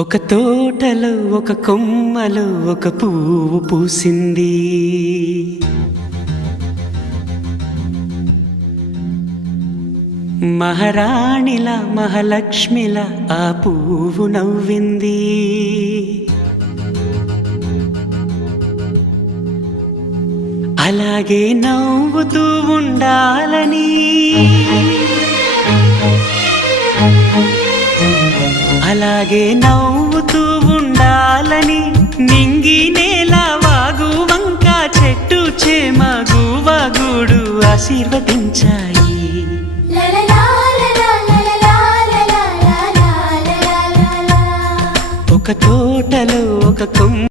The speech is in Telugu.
ఒక తోటలో ఒక కొమ్మలో ఒక పువ్వు పూసింది. మహారాణిలా మహాలక్ష్మిలా ఆ పువ్వు నవ్వింది. అలాగే నవ్వుతూ ఉండాలని, అలాగే నవ్వుతూ ఉండాలని నింగి నేల వాగు వంక చెట్టు చేమ గువగూడు ఆశీర్వదించాయి. ఒక తోటలో ఒక కొమ్మ